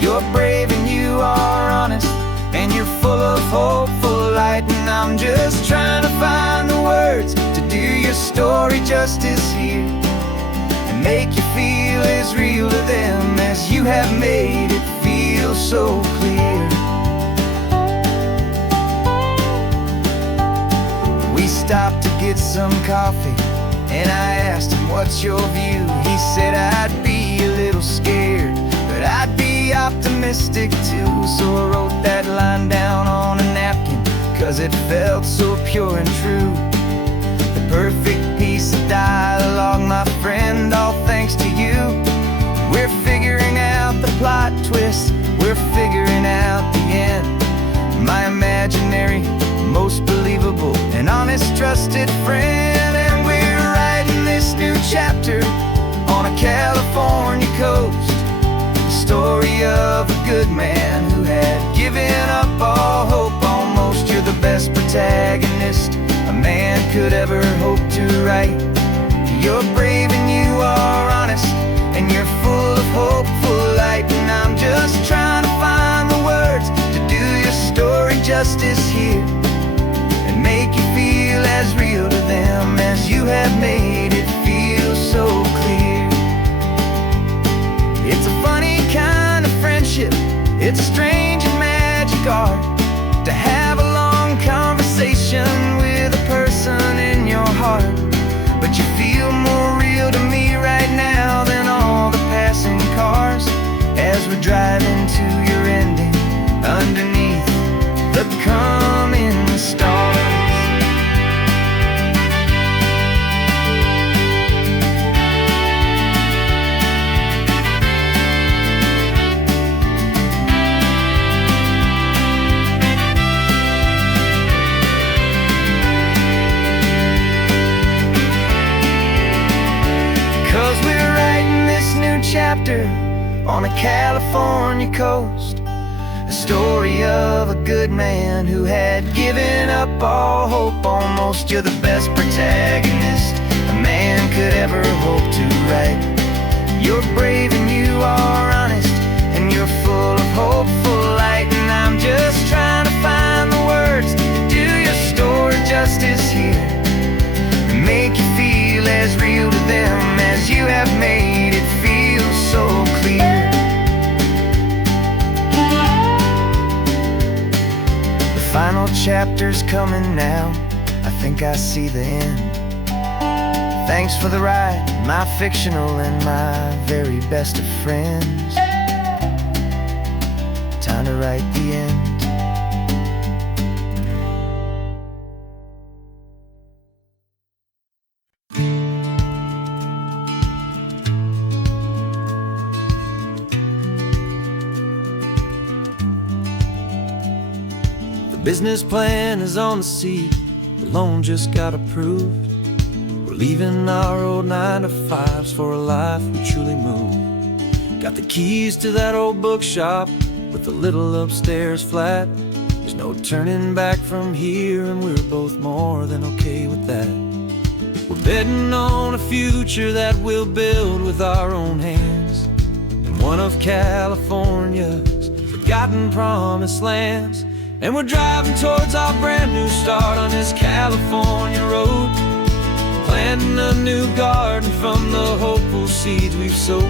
You're brave and you are honest, and you're full of hopeful light. And I'm just trying to find the words to do your story justice here, make you feel as real to them as you have made it feel so clear. We stopped to get some coffee, and I asked him, what's your view? He said, I'd be a little scared, but I'd be optimistic too. So I wrote that line down on a napkin, 'cause it felt so pure and true. The perfect piece of dialogue, my friend, all thanks to you. We're figuring out the plot twist, we're figuring out the end. My imaginary, most believable and honest trusted friend. And we're writing this new chapter on a California coast, the story of a good man who had given up all hope almost. You're the best protagonist a man could ever hope to write. You're brave and you are honest, and you're full of hopeful light. And I'm just trying to find the words to do your story justice here, and make you feel as real to them as you have made it feel so clear. It's a funny kind of friendship, it's a strange and magic art to have a long conversation with a person in your heart. But you feel more real to me right now than all the passing cars, as we're driving to your ending underneath the coming stars. 'Cause we're writing this new chapter on a California coast, a story of a good man who had given up all hope almost. You're the best protagonist a man could ever hope to write. You're brave and you are honest, and you're full of hopeful light. And I'm just trying to find the words to do your story justice here, and make you feel as real to them as you have made it feel so clear. The final chapter's coming now, I think I see the end. Thanks for the ride, my fictional and my very best of friends. Time to write the end. The business plan is on the seat, the loan just got approved. We're leaving our old 9-to-5s for a life we truly move. Got the keys to that old bookshop with the little upstairs flat. There's no turning back from here, and we're both more than okay with that. We're betting on a future that we'll build with our own hands, in one of California's forgotten promised lands. And we're driving towards our brand new start on this California road, planting a new garden from the hopeful seeds we've sowed.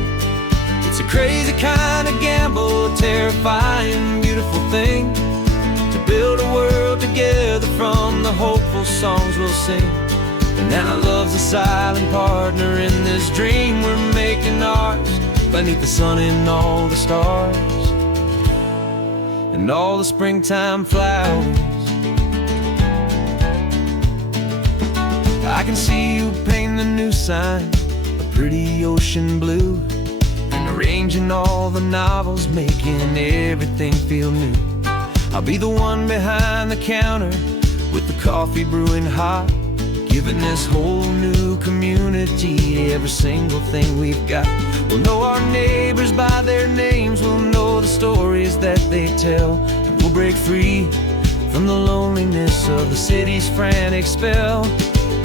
It's a crazy kind of gamble, a terrifying, beautiful thing, to build a world together from the hopeful songs we'll sing. And now love's a silent partner in this dream we're making ours, beneath the sun and all the stars and all the springtime flowers. I can see you painting the new sign a pretty ocean blue, and arranging all the novels, making everything feel new. I'll be the one behind the counter with the coffee brewing hot, giving this whole new community every single thing we've got. We'll know our neighbors by their names, we'll know the stories that they tell, and we'll break free from the loneliness of the city's frantic spell.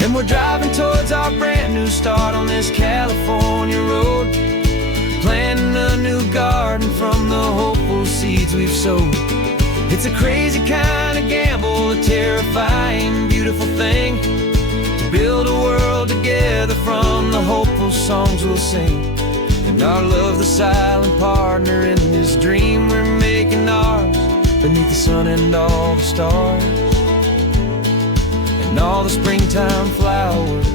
And we're driving towards our brand new start on this California road, planting a new garden from the hopeful seeds we've sowed. It's a crazy kind of gamble, a terrifying, beautiful thing, to build a world together from the hopeful songs we'll sing. And our love's the silent partner in this dream we're making ours, beneath the sun and all the stars and all the springtime flowers.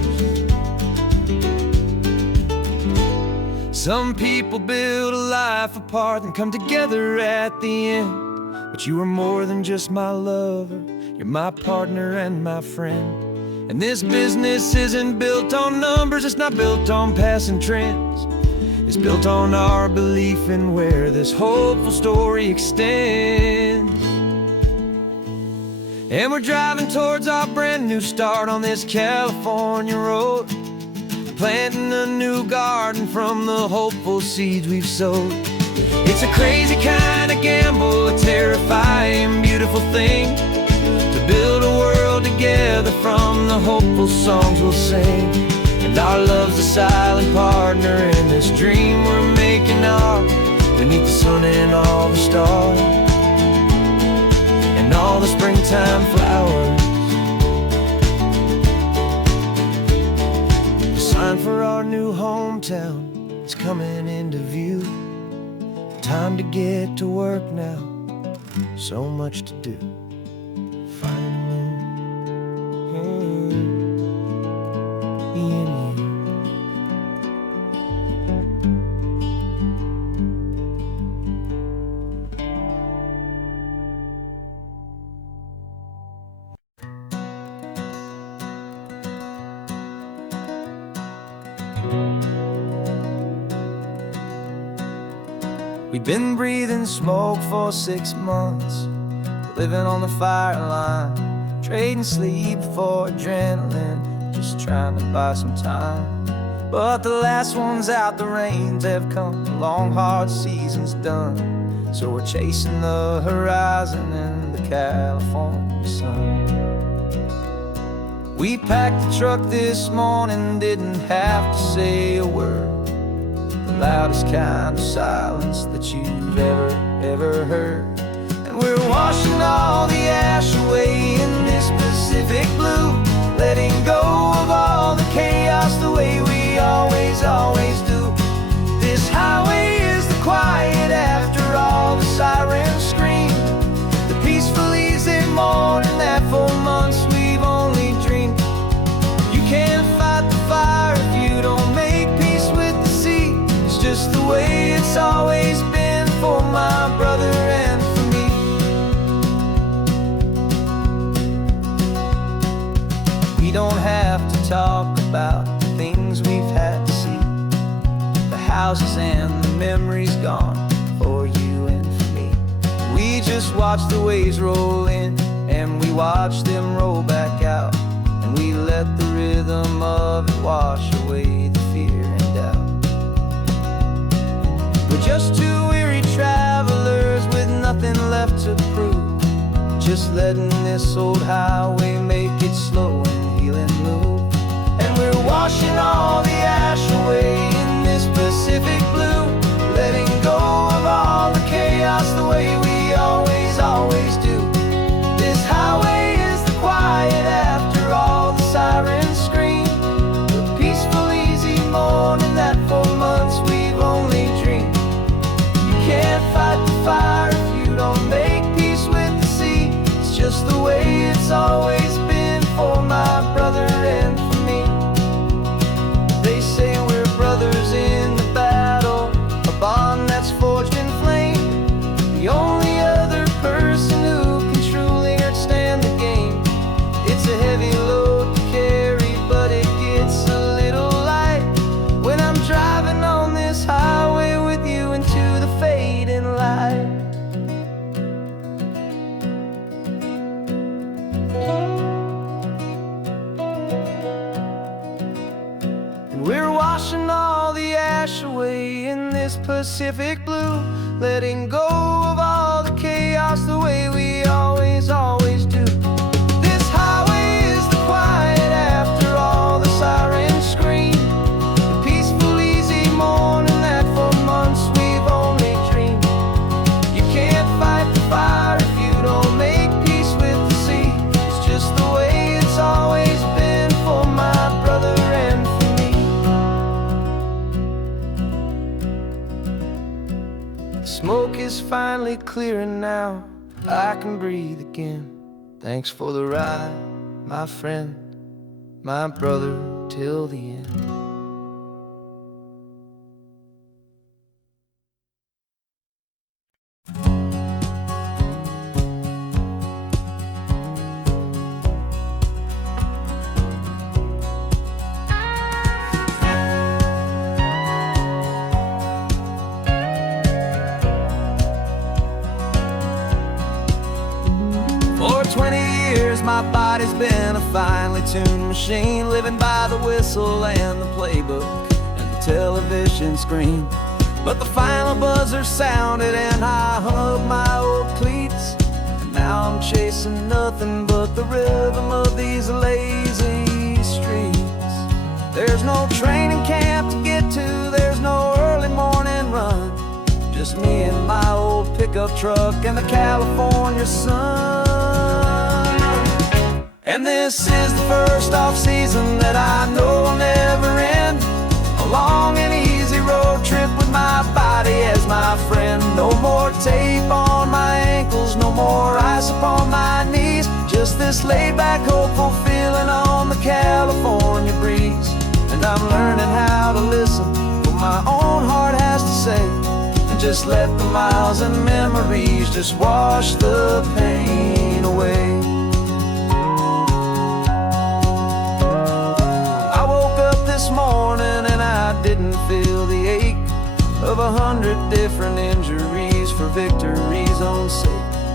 Some people build a life apart and come together at the end, but you are more than just my lover, you're my partner and my friend. And this business isn't built on numbers, it's not built on passing trends. It's built on our belief in where this hopeful story extends. And we're driving towards our brand new start on this California road, planting a new garden from the hopeful seeds we've sowed. It's a crazy kind of gamble, a terrifying, beautiful thing, to build a world together from the hopeful songs we'll sing. And our love's a silent partner in this dream we're making ours, beneath the sun and all the stars and all the springtime flowers. The sign for our new hometown is coming into view. Time to get to work now, so much to do. We've been breathing smoke for 6 months, living on the fire line, trading sleep for adrenaline, just trying to buy some time. But the last one's out, the rains have come, the long hard season's done, so we're chasing the horizon in the California sun. We packed the truck this morning, didn't have to say a word, the loudest kind of silence that you've ever heard. And we're washing all the ash away in this Pacific blue, letting go of all the chaos the way we always do. This highway is the quiet after all the sirens scream, the peaceful easy morning that for months we've only dreamed. You can't fight the fire just the way it's always been for my brother and for me. We don't have to talk about the things we've had to see, the houses and the memories gone for you and for me. We just watch the waves roll in, and we watch them roll back out, and we let the rhythm of it wash away the fear and doubt. We're just two weary travelers with nothing left to prove, just letting this old highway make it slow and healing move. And we're washing all the ash away in this Pacific blue, letting go of all the chaos the way we always do. This highway is the quiet after all the sirens scream, the peaceful, easy morning that for months we've only dreamed. You can't fight the fire if you don't make peace with the sea. It's just the way it's always been for my brother and for me. They say we're brothers in the battle, a bond that's forged in flame. The only other person who can truly understand the game. It's a heavy load to carry, but it gets a little light when I'm driving on this highway with you into the fading light. We're washing all the ash away in this Pacific blue, letting go of all the chaos the way we always do. This highway is the quiet after all the sirens scream, the peaceful, easy morning that for months we've only dreamed. You can't fight the fire if you don't make peace with the sea. It's just the way it's always been for my brother and for me. The smoke is finally clearing now, I can breathe again. Thanks for the ride, my friend, my brother, till the end. For 20 years my body's been a finely tuned machine, living by the whistle and the playbook and the television screen. But the final buzzer sounded and I hung up my old cleats, and now I'm chasing nothing but the rhythm of these lazy streets. There's no training camp to get to, there's no early morning run, just me and my old pickup truck and the California sun. And this is the first off-season that I know will never end, a long and easy road trip with my body as my friend. No more tape on my ankles, no more ice upon my knees, just this laid-back, hopeful feeling on the California breeze. And I'm learning how to listen what my own heart has to say, and just let the miles and memories just wash the pain away. I woke up this morning and I didn't feel the ache of 100 different injuries for victory's own sake.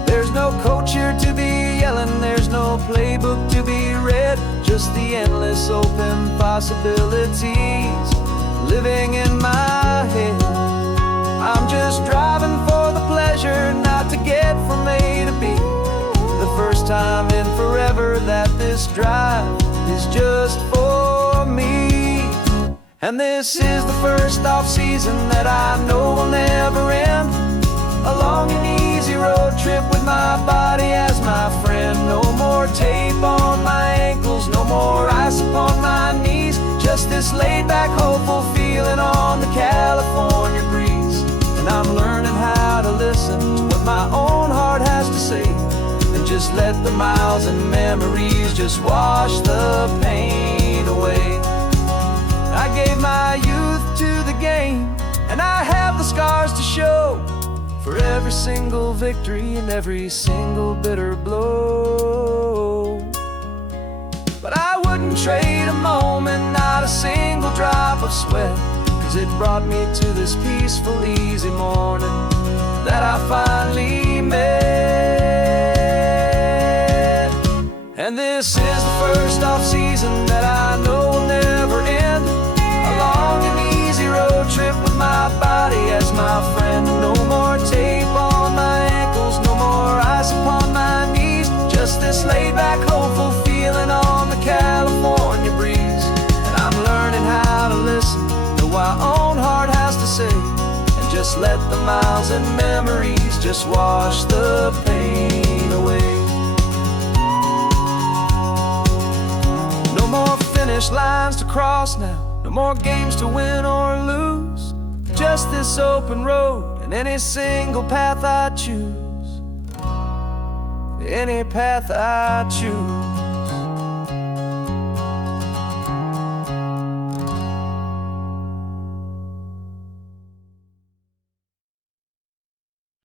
There's no coach here to be yelling, there's no playbook to be read, just the endless open possibilities living in my head. I'm just driving for the pleasure, not to get from A to B. The first time in forever that this drive is just for me. And this is the first off-season that I know will never end, a long and easy road trip with my body as my friend. No more tape on my ankles, no more ice upon my knees, just this laid-back, hopeful feeling on the California breeze. And I'm learning how to listen to what my own heart has to say, and just let the miles and memories just wash the pain away. I gave my youth to the game, and I for every single victory and every single bitter blow. But I wouldn't trade a moment, not a single drop of sweat, 'cause it brought me to this peaceful, easy morning that I finally met. And this is the first off-season that I know will never end. A long and easy road trip with my body as my friend. No more tape on my ankles, no more ice upon my knees. Just this laid-back, hopeful feeling on the California breeze. And I'm learning how to listen to what my own heart has to say, and just let the miles and memories just wash the pain away. No more finish lines to cross now, no more games to win or lose. Just this open road and any single path I choose. Any path I choose.